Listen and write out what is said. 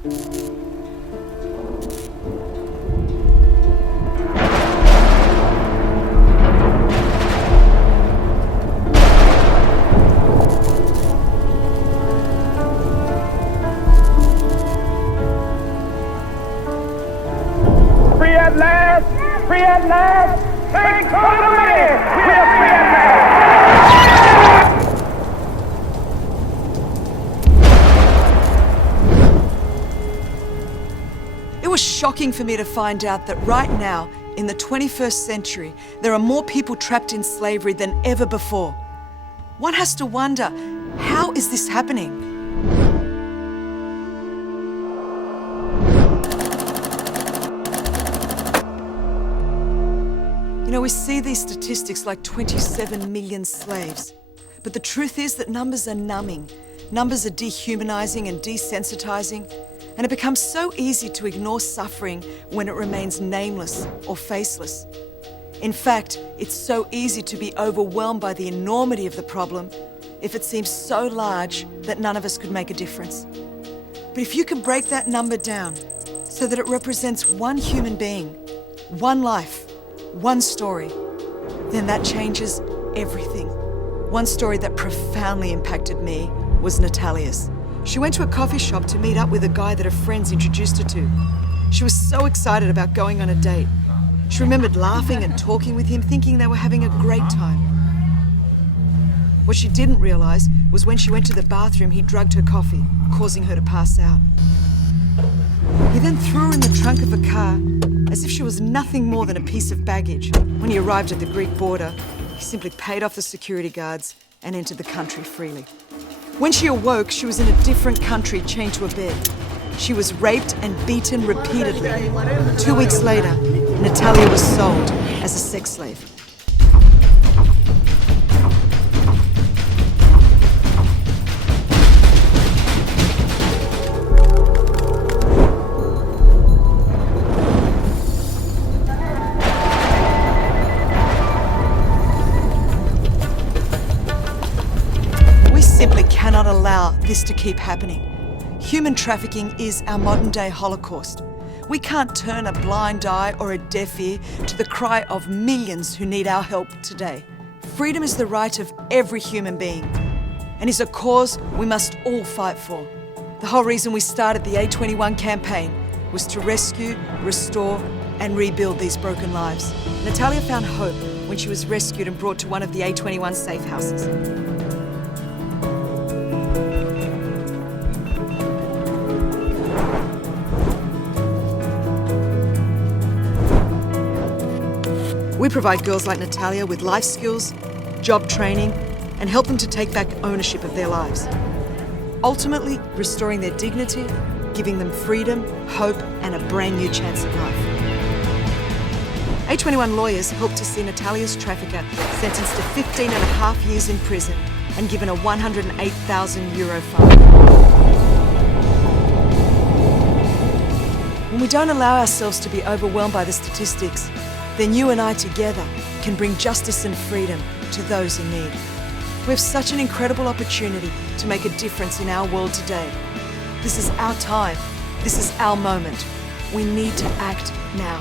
Free at last! Free at last! Thank God Almighty! We are free at last! It was shocking for me to find out that right now, in the 21st century, there are more people trapped in slavery than ever before. One has to wonder, how is this happening? You know, we see these statistics like 27 million slaves. But the truth is that numbers are numbing. Numbers are dehumanizing and desensitizing. And it becomes so easy to ignore suffering when it remains nameless or faceless. In fact, it's so easy to be overwhelmed by the enormity of the problem if it seems so large that none of us could make a difference. But if you can break that number down so that it represents one human being, one life, one story, then that changes everything. One story that profoundly impacted me was Natalia's. She went to a coffee shop to meet up with a guy that her friends introduced her to. She was so excited about going on a date. She remembered laughing and talking with him, thinking they were having a great time. What she didn't realize was when she went to the bathroom, he drugged her coffee, causing her to pass out. He then threw her in the trunk of a car as if she was nothing more than a piece of baggage. When he arrived at the Greek border, he simply paid off the security guards and entered the country freely. When she awoke, she was in a different country, chained to a bed. She was raped and beaten repeatedly. 2 weeks later, Natalia was sold as a sex slave. Simply cannot allow this to keep happening. Human trafficking is our modern-day Holocaust. We can't turn a blind eye or a deaf ear to the cry of millions who need our help today. Freedom is the right of every human being and is a cause we must all fight for. The whole reason we started the A21 campaign was to rescue, restore, and rebuild these broken lives. Natalia found hope when she was rescued and brought to one of the A21 safe houses. We provide girls like Natalia with life skills, job training, and help them to take back ownership of their lives. Ultimately, restoring their dignity, giving them freedom, hope, and a brand new chance at life. A21 lawyers helped to see Natalia's trafficker sentenced to 15.5 years in prison and given a €108,000 fine. When we don't allow ourselves to be overwhelmed by the statistics, then you and I together can bring justice and freedom to those in need. We have such an incredible opportunity to make a difference in our world today. This is our time. This is our moment. We need to act now.